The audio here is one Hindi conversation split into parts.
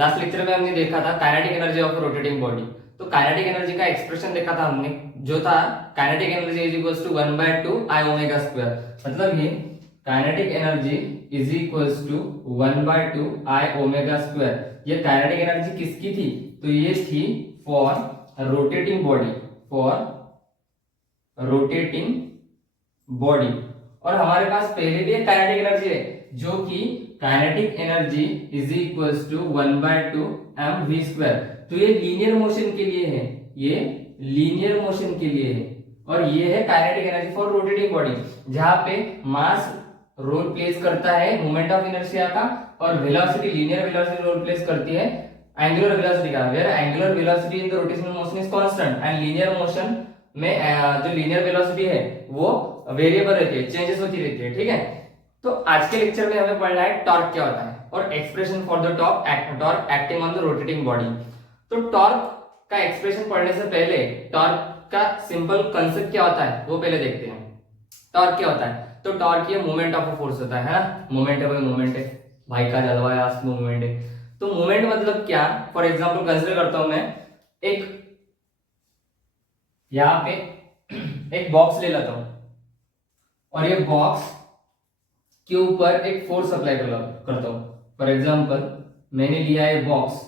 लास्ट लेक्चर में हमने देखा था kinetic energy of rotating body. तो काइनेटिक एनर्जी का एक्सप्रेशन देखा था हमने, जो था kinetic energy is equals to 1/2 I omega square. मतलब ये kinetic energy is equals to 1/2 I omega square. ये काइनेटिक एनर्जी किसकी थी? तो ये थी for rotating body, for rotating body. और हमारे पास पहले भी एक काइनेटिक एनर्जी है जो कि kinetic energy is equals to 1/2 mv square. तो ये लीनियर मोशन के लिए है, ये लीनियर मोशन के लिए है। और ये है kinetic energy for rotating body, जहां पे मास रोल प्लेस करता है मोमेंट ऑफ इनर्शिया का, और velocity linear velocity role place करती है एंगुलर वेलोसिटी का। Where angular velocity in the rotational motion is constant and linear motion में जो लीनियर वेलोसिटी है वो वेरिएबल रहती है, चेंजेस होती रहती है। ठीक है, तो आज के लेक्चर में हमें पढ़ना है टॉर्क क्या होता है और expression for the torque acting on the rotating body. तो टॉर्क का एक्सप्रेशन पढ़ने से पहले टॉर्क का सिंपल कांसेप्ट क्या होता है वो पहले देखते हैं। टॉर्क क्या होता है? तो टॉर्क ये मोमेंट ऑफ अ फोर्स होता है ना, मोमेंट है भाई, मोमेंट है भाई का जलवा है, आज मोमेंट है। तो मोमेंट मतलब क्या? फॉर एग्जांपल कंसीडर करता हूं मैं एक यहां पे एक बॉक्स ले लेता हूं और ये बॉक्स के ऊपर एक फोर्स अप्लाई करता हूं। फॉर एग्जांपल मैंने लिया है बॉक्स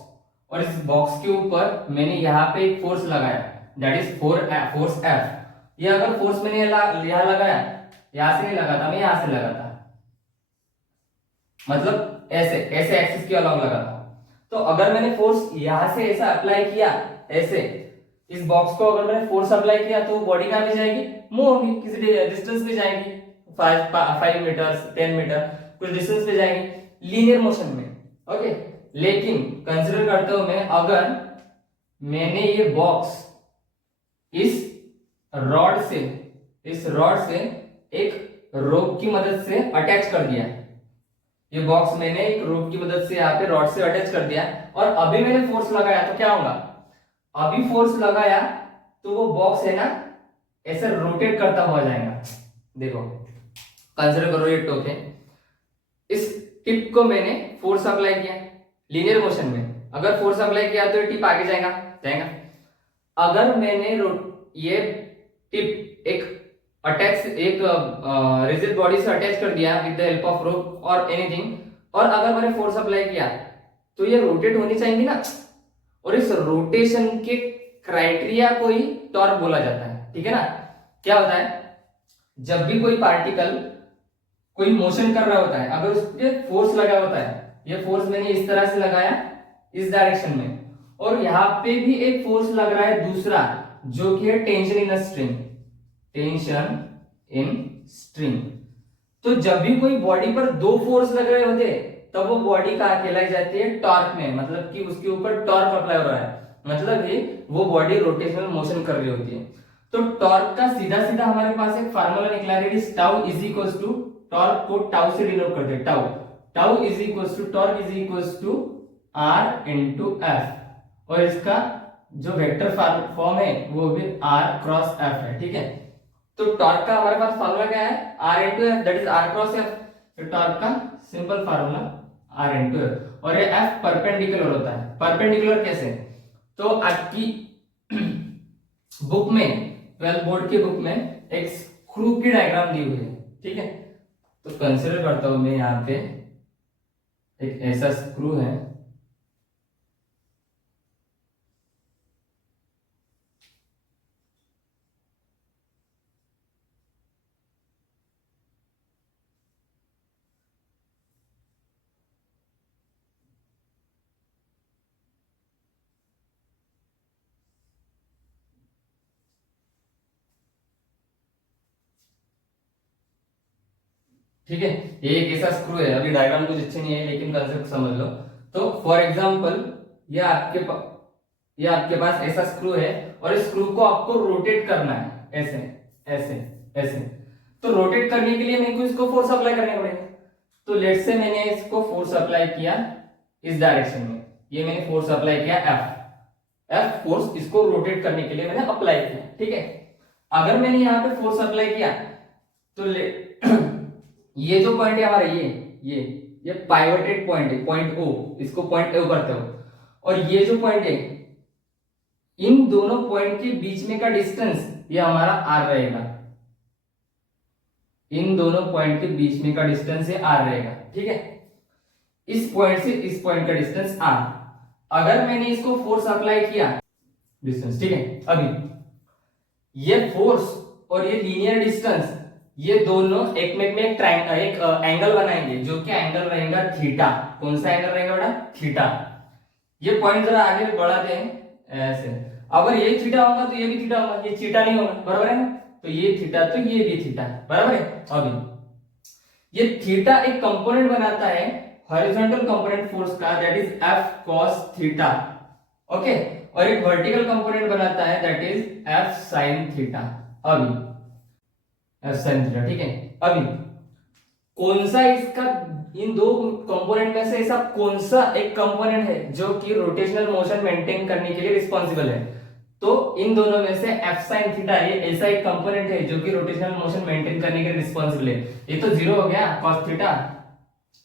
और इस बॉक्स के ऊपर मैंने यहाँ पे एक फोर्स लगाया, दैट इज फोर्स F। ये अगर फोर्स मैंने यहाँ लगाया, यहां से नहीं लगाता, मैं यहां से लगाता, मतलब ऐसे ऐसे एक्सिस के अलॉन्ग लगाता। तो अगर मैंने फोर्स यहां से ऐसा अप्लाई किया, ऐसे इस बॉक्स को अगर मैंने फोर्स अप्लाई किया तो बॉडी कहां पे जाएगी? मूव होगी, किसी डिस्टेंस पे जाएगी, 5 मीटर 10 मीटर कुछ डिस्टेंस पे जाएगी लीनियर मोशन में। ओके, लेकिन कंसीडर करता हूं मैं, अगर मैंने ये बॉक्स इस रॉड से एक रोप की मदद से अटैच कर दिया, ये बॉक्स मैंने एक रोप की मदद से यहाँ पे रॉड से अटैच कर दिया और अभी मैंने फोर्स लगाया, तो क्या होगा? अभी फोर्स लगाया तो वो बॉक्स है ना ऐसे रोटेट करता हुआ जाएगा। देखो कंसीडर करो ये टॉप है, इस टिप को मैंने फोर्स अप्लाई किया लीनियर मोशन में, अगर फोर्स अप्लाई किया तो ये टिप आगे जाएगा। अगर मैंने ये टिप एक रिजिड बॉडी से अटैच कर दिया with the help of rope और एनीथिंग, और अगर मैंने फोर्स अप्लाई किया तो ये रोटेट होनी चाहिए ना, और इस रोटेशन के क्राइटेरिया को ही टॉर्क बोला जाता है। ठीक है ना? क्या होता है? जब भी कोई पार्टिकल कोई मोशन कर रहा होता है, अगर उस पे फोर्स लगा होता है, ये फोर्स मैंने इस तरह से लगाया इस डायरेक्शन में, और यहाँ पे भी एक फोर्स लग रहा है दूसरा जो कि है tension in string, tension in string. तो जब भी कोई बॉडी पर दो फोर्स लग रहे होते हैं तब वो बॉडी का कहलाई जाती है टॉर्क में, मतलब कि उसके ऊपर टॉर्क अप्लाई हो रहा है, मतलब ही वो बॉडी रोटेशनल मोशन कर रही होती है। तो टॉर्क का सीधा सीधा हमारे पास एक फार्मूला निकला है, tau is equals to, torque को टाउ से डिनोट करते हैं, tau is equals to, torque is equals to R into F, और इसका जो वेक्टर फॉर्म है वो भी R क्रॉस F है। ठीक है, तो टॉर्क का हमारे पास फार्मूला क्या है? R into F, that is R cross F। तो टॉर्क का simple formula R into F, और ये F परपेंडिकुलर होता है। परपेंडिकुलर कैसे? तो आपकी बुक में, 12 बोर्ड की बुक में एक स्क्रू की डायग्राम दी हुई है। ठीक है, तो कंसीडर करता हूं मैं यहाँ पे एक ऐसा स्क्रू है, ठीक है, ये एक ऐसा स्क्रू है। अभी डायग्राम कुछ अच्छे नहीं है लेकिन कंसेप्ट समझ लो। तो फॉर एग्जांपल ये आपके पास ऐसा स्क्रू है और इस स्क्रू को आपको रोटेट करना है, ऐसे ऐसे ऐसे। तो रोटेट करने के लिए मेरे को इसको फोर्स अप्लाई करना पड़ेगा। तो लेट्स से मैंने इसको फोर्स अप्लाई किया इस डायरेक्शन में, ये मैंने फोर्स अप्लाई किया एफ फोर्स इसको रोटेट करने के लिए मैंने अप्लाई किया। ठीक है, अगर मैंने यहाँ पे फोर्स अप्लाई किया तो ये जो पॉइंट है हमारा, ये ये पाइवटेड पॉइंट है, पॉइंट ओ, इसको पॉइंट ओ करते हो। और ये जो पॉइंट है, इन दोनों पॉइंट के बीच में का डिस्टेंस ये हमारा आर रहेगा। इन दोनों पॉइंट के बीच में का डिस्टेंस ये आर रहेगा, ठीक है। इस पॉइंट से इस पॉइंट का डिस्टेंस आर। अगर मैंने इसको फोर्स अप्लाई किया, डिस्टेंस, ठीक है। अभी ये फोर्स और ये लीनियर डिस्टेंस, ये दोनों एक में एक एंगल बनाएंगे, जो कि एंगल रहेगा थीटा। कौन सा एंगल रहेगा बेटा? थीटा। ये पॉइंट जरा आगे बढ़ाते हैं ऐसे। अगर ये थीटा होगा तो ये भी थीटा होगा, ये थीटा नहीं होगा, बराबर है ना? तो ये थीटा तो ये भी थीटा, बराबर है। अभी ये थीटा एक कंपोनेंट बनाता है हॉरिजॉन्टल कंपोनेंट फोर्स का, that is F cos theta, okay. और एक वर्टिकल कंपोनेंट बनाता है, that is F sin theta. अभी F sin थीटा, ठीक है। अभी कौन सा इसका, इन दो कंपोनेंट में से ऐसा कौन सा एक कंपोनेंट है जो कि रोटेशनल मोशन मेंटेन करने के लिए रिस्पॉन्सिबल है? तो इन दोनों में से F sin थीटा ये ऐसा एक कंपोनेंट है जो कि रोटेशनल मोशन मेंटेन करने के लिए रिस्पॉन्सिबल है। ये तो जीरो हो गया cos थीटा,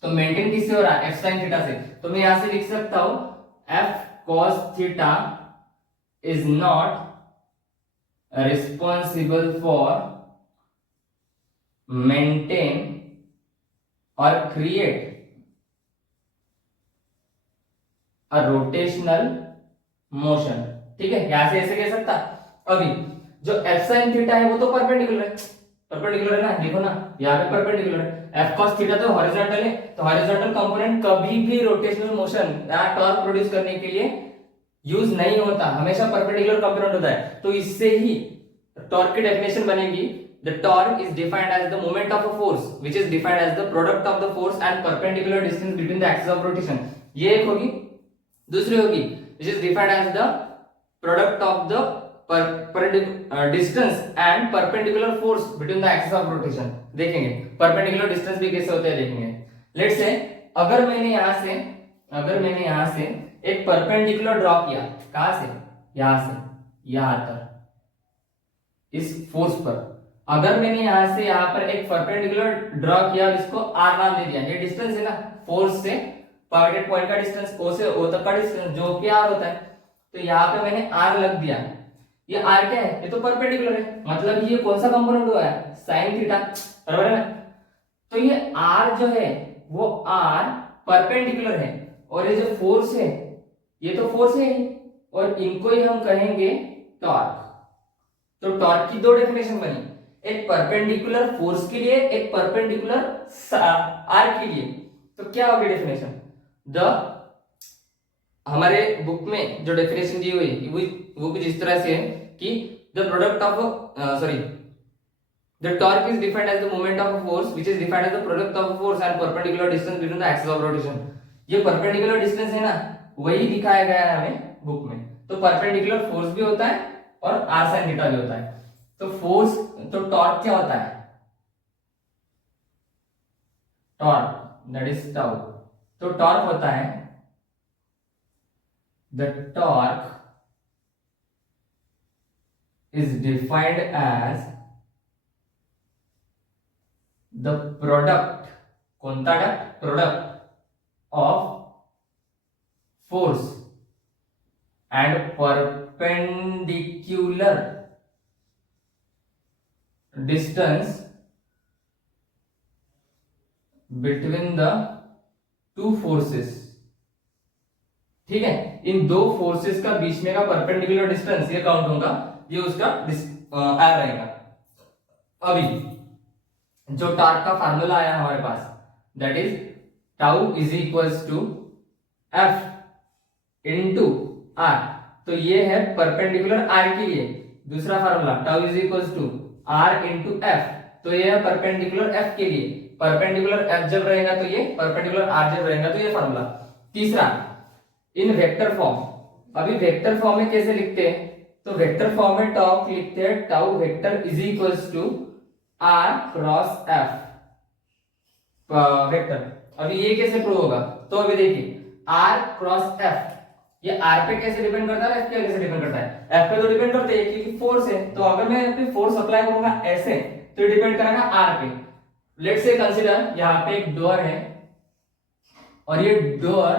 तो मेंटेन किससे हो रहा है? F sin थीटा से। तो मैं यहां से लिख सकता हूं F cos theta is not responsible for maintain और क्रिएट अ रोटेशनल मोशन, ठीक है। यहां से ऐसे कह सकता। अभी जो F sin थीटा है वो तो परपेंडिकुलर है, परपेंडिकुलर है ना, देखो ना यहाँ पे परपेंडिकुलर है। F cos थीटा तो हॉरिजॉन्टल है, तो हॉरिजॉन्टल कंपोनेंट कभी भी रोटेशनल मोशन या टॉर्क प्रोड्यूस करने के लिए यूज नहीं होता, हमेशा परपेंडिकुलर कंपोनेंट होता है। तो इससे ही टॉर्क की डेफिनेशन बनेगी, the torque is defined as the moment of a force which is defined as the product of the force and perpendicular distance between the axis of rotation। ये एक होगी। दूसरी होगी which is defined as the product of the distance and perpendicular force between the axis of rotation। देखेंगे perpendicular distance भी कैसे होते हैं, देखेंगे। लेट्स से अगर मैंने यहां से एक परपेंडिकुलर ड्रॉ किया, कहां से? यहां से यहां तक, इस फोर्स पर अगर मैंने यहां से यहां पर एक परपेंडिकुलर ड्रॉ किया और इसको आर नाम दे दिया, ये डिस्टेंस है ना, फोर्स से पाइवटेड पॉइंट का डिस्टेंस, ओ से ओ तक का डिस्टेंस, जो कि आर होता है। तो यहां पे मैंने आर लग दिया। ये आर क्या है? ये तो परपेंडिकुलर है, मतलब ये कौन सा कंपोनेंट हुआ है? साइन थीटा, बराबर है ना। तो ये आर जो है वो आर परपेंडिकुलर है, और ये जो फोर्स है ये तो फोर्स है, और इनको ही हम कहेंगे टॉर्क। तो टॉर्क की दो डेफिनेशन बनी, एक परपेंडिकुलर फोर्स के लिए, एक परपेंडिकुलर आर के लिए। तो क्या होगी डेफिनेशन? हमारे बुक में जो डेफिनेशन दी हुई वो कुछ इस तरह से है कि the product of the torque is defined as the moment of a force which is defined as the product of a force and perpendicular distance between the axis of rotation। ये perpendicular distance है ना, वही दिखाया गया है हमें बुक में। तो perpendicular force भी होता है और r sin थीटा भी होता है। तो फोर्स, तो टॉर्क क्या होता है? Torque that is tau. तो टॉर्क होता है, the torque is defined as the product, कोणता product of force and perpendicular distance between the two forces, ठीक है। इन दो फोर्सेस का बीच में का परपेंडिकुलर डिस्टेंस ये काउंट होगा, ये उसका आ रहेगा। अभी जो टॉर्क का फार्मूला आया हमारे पास, that is tau is equals to F into r. तो ये है परपेंडिकुलर आर के लिए दूसरा formula, tau is equals to r into F. तो ये है परपेंडिकुलर एफ के लिए, परपेंडिकुलर एफ जब रहेगा तो ये, परपेंडिकुलर आर जब रहेगा तो ये फार्मूला। तीसरा, इन वेक्टर फॉर्म। अभी वेक्टर फॉर्म में कैसे लिखते हैं? तो वेक्टर फॉर्म में टाउ लिखते हैं, tau vector is equals to R cross F vector. अभी ये कैसे प्रूव होगा? तो अभी देखिए आर क्रॉस एफ, ये आर पे कैसे डिपेंड करता है, एफ पे कैसे डिपेंड करता है? एफ पे तो डिपेंड करता है क्योंकि फोर्स है, तो अगर मैं पे फोर्स अप्लाई करूंगा ऐसे तो डिपेंड करेगा आर पे। लेट्स से कंसीडर यहाँ पे एक डोर है, और ये डोर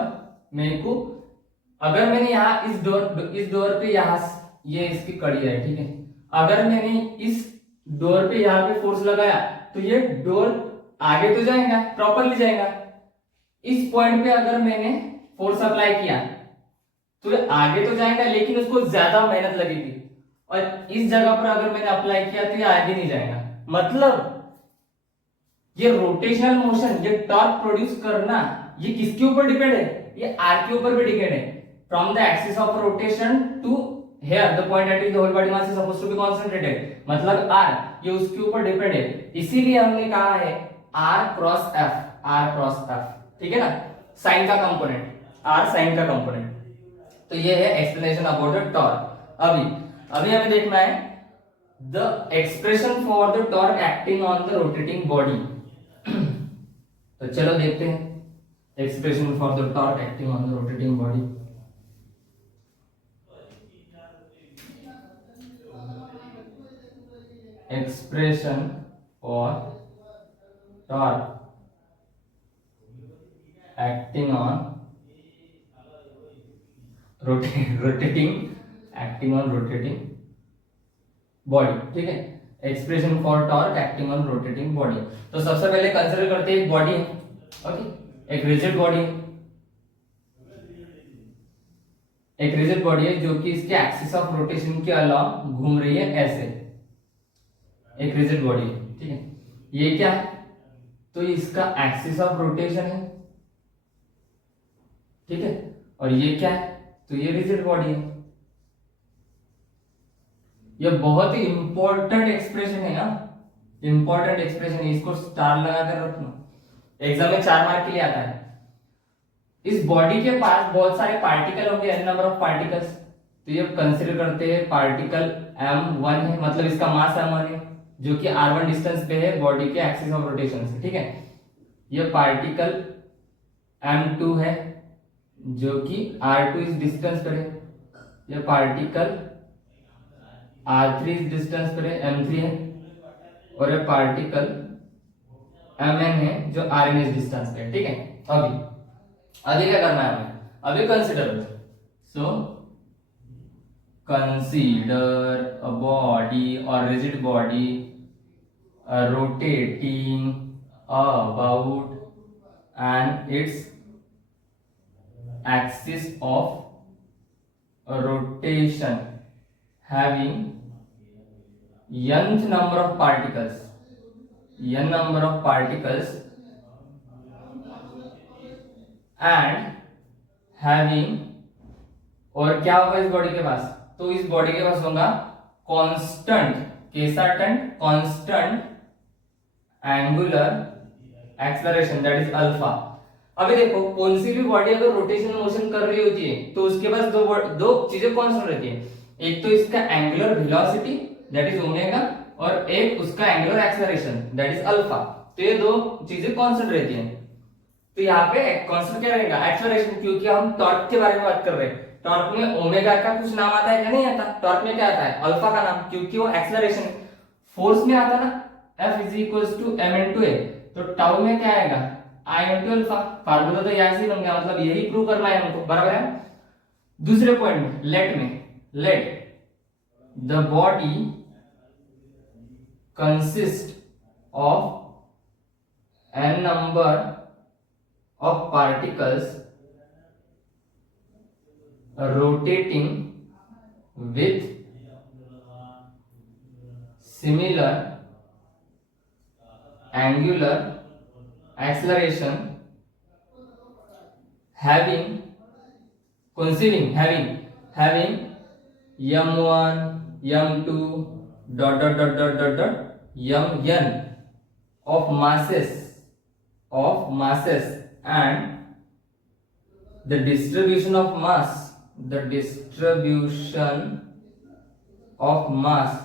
मेरे को, अगर मैंने यहाँ इस डोर पे यहाँ, ये इसकी कड़ी है, ठीक है, अगर मैंने इस डोर पे यहाँ पे फोर्स लगाया तो ये डोर आगे तो जाएगा, प्रॉपरली जाएगा। इस पॉइंट पे अगर मैंने फोर्स अप्लाई किया तो ये आगे तो जाएगा, लेकिन उसको ज्यादा मेहनत लगेगी। और इस जगह पर अगर मैंने अप्लाई किया तो ये आगे नहीं जाएगा। मतलब ये रोटेशनल मोशन, ये टॉर्क प्रोड्यूस करना, ये किसके ऊपर डिपेंड है? ये आर के ऊपर भी डिपेंड है। From the axis of rotation to here the point at which the whole body mass is supposed to be concentrated, मतलब आर, ये उसके ऊपर डिपेंड है। इसीलिए हमने कहा है R cross F, R cross F, ठीक है ना, साइन का कंपोनेंट, आर साइन का कंपोनेंट। तो ये है एक्सप्लेनेशन अबाउट द टॉर्क। अभी हमें देखना है the expression for the torque acting on the rotating body. तो चलो देखते हैं expression for the torque acting on the rotating body. Expression for torque acting on rotating body, ठीक है, expression for torque acting on rotating body. तो सबसे पहले कंसीडर करते हैं एक बॉडी है, ओके, एक रिजिड बॉडी है, एक रिजिड बॉडी है जो कि इसके एक्सिस ऑफ रोटेशन के अलावा घूम रही है ऐसे, एक रिजिड बॉडी है, ठीक है। ये क्या है? तो इसका एक्सिस ऑफ रोटेशन है, ठीक है, और ये क्या है? तो ये रिजिड बॉडी है। ये बहुत ही इंपॉर्टेंट एक्सप्रेशन है, इंपॉर्टेंट एक्सप्रेशन है, इसको स्टार लगाकर रखना, एग्जाम में 4 मार्क के लिए आता है। इस बॉडी के पास बहुत सारे पार्टिकल होंगे, n नंबर ऑफ पार्टिकल्स। तो ये कंसीडर करते हैं पार्टिकल m1 है, मतलब इसका मास m1 है, जो कि r1 डिस्टेंस पे है बॉडी के एक्सिस ऑफ रोटेशन से, ठीक है। ये पार्टिकल m2 है जो कि r2 इस डिस्टेंस पर है, ये पार्टिकल r3 इस डिस्टेंस पर है, m3 है, और ये पार्टिकल mn है जो rn इस डिस्टेंस पे है, ठीक है। अभी क्या करना है हमें? अभी consider, so consider a body और rigid body rotating about and its axis of rotation having nth number of particles, n number of particles, and having, और क्या होगा इस बॉडी के पास? तो इस बॉडी के पास होगा कांस्टेंट, कैसा turned? Constant angular acceleration, that is alpha. अभी देखो, कौन सी भी बॉडी अगर रोटेशन मोशन कर रही होती है तो उसके पास दो चीजें कांस्टेंट रहती है, एक तो इसका angular velocity that is omega, और एक उसका angular acceleration that is alpha. तो ये दो चीजें कांस्टेंट रहती हैं। तो यहाँ पे कांस्टेंट क्या रहेगा? एक्सेलरेशन, क्योंकि हम टॉर्क के बारे में बात कर रहे हैं। टॉर्क में ओमेगा का कुछ नाम आता है या नहीं आता? टॉर्क में क्या आता है? अल्फा का नाम, क्योंकि वो एक्सेलरेशन। फोर्स में आता ना F is to m into a, तो टाउ में क्या आएगा? I into alpha. फार्मूला तो यहाँ से ही बन गया, मतलब यही प्रूव करना है हमको, बराबर है। दूसरे पॉइंट में let the body consist of n number of particles rotating with similar angular acceleration having m1 m2 mn of masses and the distribution of mass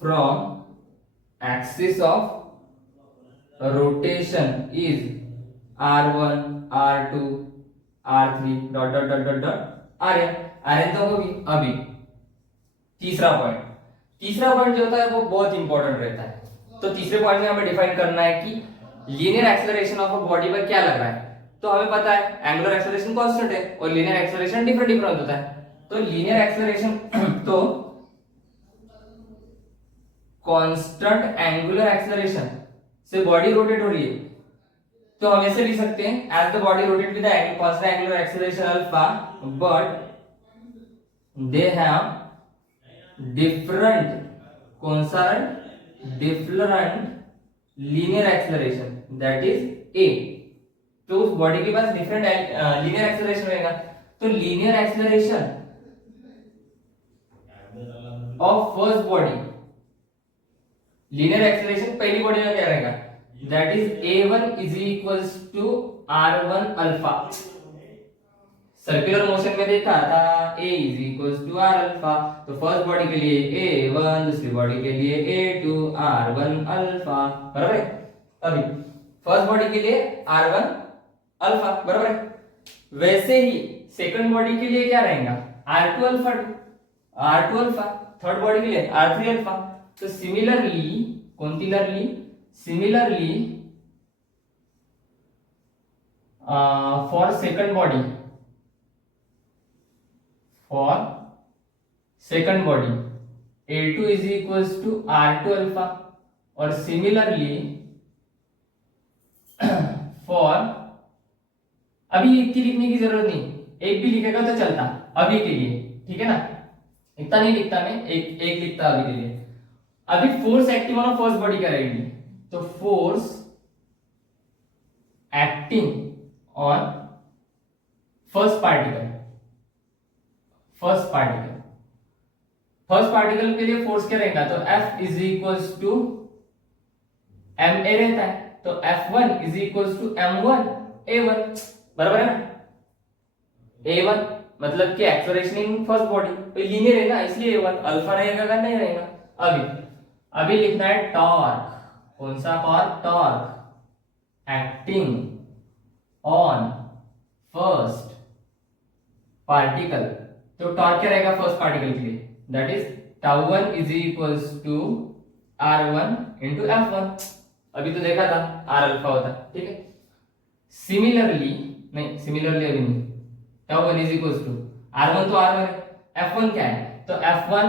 from axis of rotation is r1 r2 r3 rn तो होगी। अभी तीसरा पॉइंट जो होता है वो बहुत इंपॉर्टेंट रहता है। तो तीसरे पॉइंट में हमें डिफाइन करना है कि linear acceleration of a body पर क्या लग रहा है, तो हमें पता है एंगुलर एक्सेलरेशन कांस्टेंट है और लीनियर एक्सेलरेशन डिफरेंट डिफरेंट होता है। तो लीनियर एक्सेलरेशन तो कांस्टेंट एंगुलर एक्सेलरेशन से बॉडी रोटेट हो रही है, तो हम ऐसे लिख सकते हैं as the body rotate with the constant angular acceleration alpha but they have different constant different linear acceleration that is a. तो उस बॉडी के पास डिफरेंट लीनियर एक्सेलरेशन रहेगा। तो linear acceleration of first body, linear acceleration पहली बॉडी में क्या रहेगा, that is a1 is equals to r1 alpha. Circular motion में देखा था a is equals to r alpha, तो फर्स्ट बॉडी के लिए a1, दूसरी बॉडी के लिए a2 r1 अल्फा, बराबर है। अभी फर्स्ट बॉडी के लिए r1 अल्फा, बराबर है। वैसे ही सेकंड बॉडी के लिए क्या रहेगा, r2 alpha, r2 alpha, third body के लिए r3 अल्फा। तो similarly for second body a2 is equals to r2 alpha, और सिमिलरली फॉर, अभी एक की लिखने की जरूरत नहीं, एक भी लिखेगा तो चलता अभी के लिए, ठीक है ना, इतना नहीं लिखता मैं, एक लिखता अभी के लिए। अभी force acting on first body क्या रहेगी, तो force acting on first particle के लिए फोर्स क्या रहेगा, तो F is equals to ma रहता है, तो F1 is equals to m1 a1, बराबर है ना। a1 मतलब कि एक्सेलरेशन इन फर्स्ट बॉडी, तो लीनियर है ना, इसलिए a1 अल्फा रहेगा क्या, नहीं रहेगा। अभी लिखना है टॉर्क, कौन सा torque acting on first particle, तो टॉर्क क्या रहेगा फर्स्ट पार्टिकल के लिए, that is τ1 is equals to r1 into f1। अभी तो देखा था r अल्फा होता, ठीक है। सिमिलरली अभी नहीं, τ1 इज इक्वल्स टू r1, तो r1 है, f1 क्या है, तो f1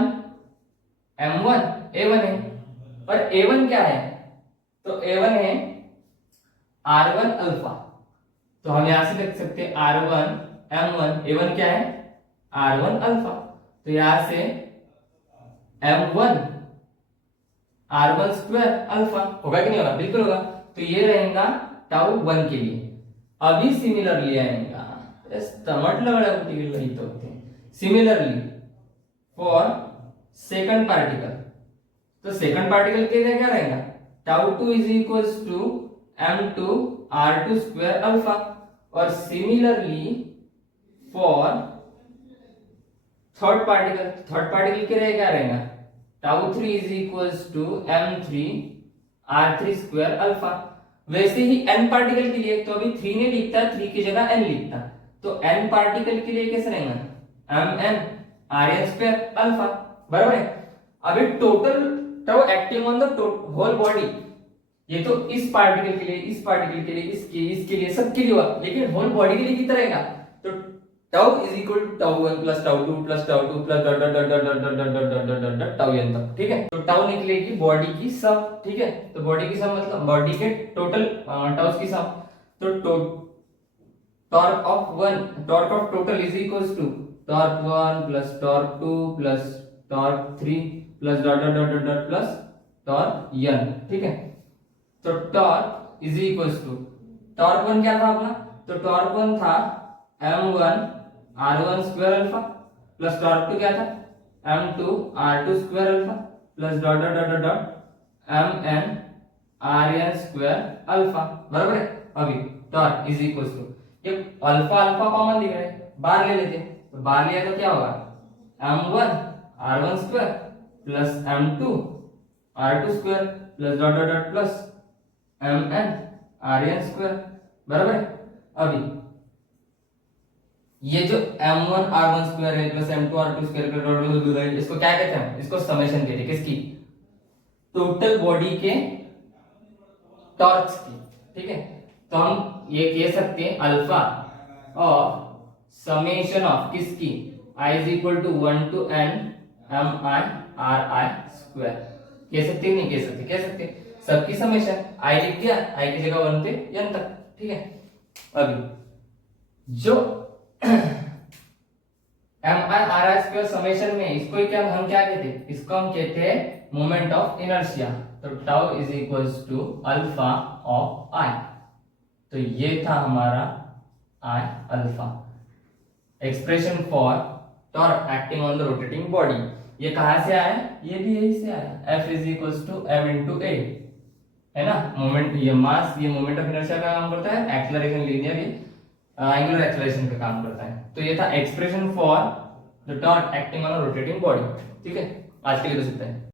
m1 a1 है, और a1 क्या है, तो a1 है r1 अल्फा। तो हम यहां से लिख सकते हैं r1 m1, a1 क्या है r1 अल्फा, तो यहां से m1 r1 स्क्वायर अल्फा होगा कि नहीं होगा, बिल्कुल होगा। तो ये रहेगा τ1 के लिए। अभी सिमिलरली आएगा, सिमिलरली फॉर सेकंड पार्टिकल, तो सेकंड पार्टिकल के लिए क्या रहेगा, τ2 is equals to m2 r2 square alpha, और सिमिलरली फॉर थर्ड पार्टिकल के लिए क्या रहेगा, τ3 is equals to m3 r3 square alpha. वैसे ही n पार्टिकल के लिए, तो अभी 3 नहीं लिखता, 3 की जगह n लिखता, तो n पार्टिकल के लिए कैसे रहेगा, mn rn स्क्वायर अल्फा, बराबर है। अभी total tau acting on the whole body, ये तो इस पार्टिकल के लिए, इस पार्टिकल के लिए, इसके लिए, सबके लिए हुआ, लेकिन होल बॉडी के लिए कितना रहेगा, तो tau is equal to τ1 plus τ2 plus τ2 plus dot dot dot dot dot dot dot dot dot dot dot τn तक, ठीक है। तो tau निकलेगी बॉडी की सम, ठीक है। तो बॉडी की सम मतलब बॉडी के टोटल टाउस की सम, तो torque of total is equals to torque 1 plus torque 2 plus torque 3 plus dot dot dot dot dot plus torque n, ठीक है। तो torque is equals to torque 1 क्या था अपना, तो टॉर्क 1 था m1 r1 square alpha plus torque 2 क्या था m2 r2 square alpha plus dot dot dot dot mn rn square alpha, बराबर है। अभी टॉर्क इज इक्वल्स टू, ये अल्फा अल्फा कॉमन दिख रहा है, बाहर ले लेते, तो बाहर लिया तो क्या होगा, m1 r1 square plus m2 r2 square plus dot dot dot plus mn rn square, बराबर है। अभी ये जो m1 r1 स्क्वायर है प्लस m2 r2 स्क्वायर है, इसको क्या कहते हैं, इसको समेशन कहते हैं, किसकी, टोटल बॉडी के टॉर्क्स की, ठीक है, तो हम ये कह सकते हैं अल्फा और समेशन ऑफ किसकी, I is equal to 1 to n m I R I square. कह सकते हैं नहीं कह सकते, कह सकते हैं। सबकी समेशन आई लिख दिया, आई की जगह 1 से n तक, ठीक है। अभी जो M I R I square summation में इसको क्या हम क्या कहते हैं, इसको हम कहते हैं मोमेंट ऑफ इनर्शिया। तो tau is equals to alpha of I. तो ये था हमारा I alpha, expression for torque acting on the rotating body. ये कहां से आया, ये भी यही से आया, F is equals to m into a, है ना। मोमेंट, ये मास, ये मोमेंट ऑफ इनर्शिया का काम करता है, एक्सेलरेशन लीनियर, ये एंगुलर एक्सेलरेशन का काम करता है। तो ये था expression for the torque acting on a rotating body, ठीक है। आज के लिए तो इतना है।